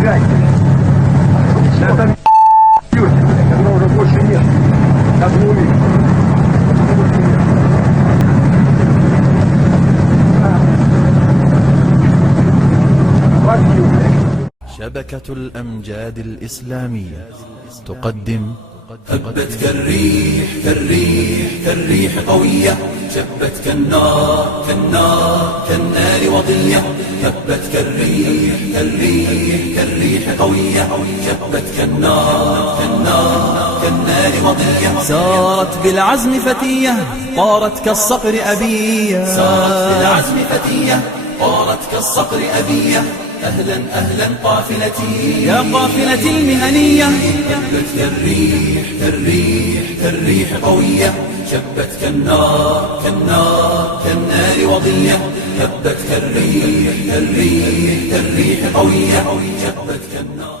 Убегай. Это когда уже больше нет. Как мы увидим. شبكة الأمجاد الإسلامية تقدم هبت كالريح كالريح كالريح قوية، شبت كالنار كالنار كالنار وضية. هبت كالريح كالريح كالريح قوية، شبت كالنار كالنار كالنار وضية. سارت بالعزم فتية طارت كالصقر أبية، سارت بالعزم فتية طارت كالصقر أبية. أهلا أهلا قافلتي يا قافلتي المهنية. هبت كالريح كالريح كالريح قوية، شبت كالنار كالنار كالنار وضية. هبت كالريح كالريح كالريح قوية، شبت كالنار.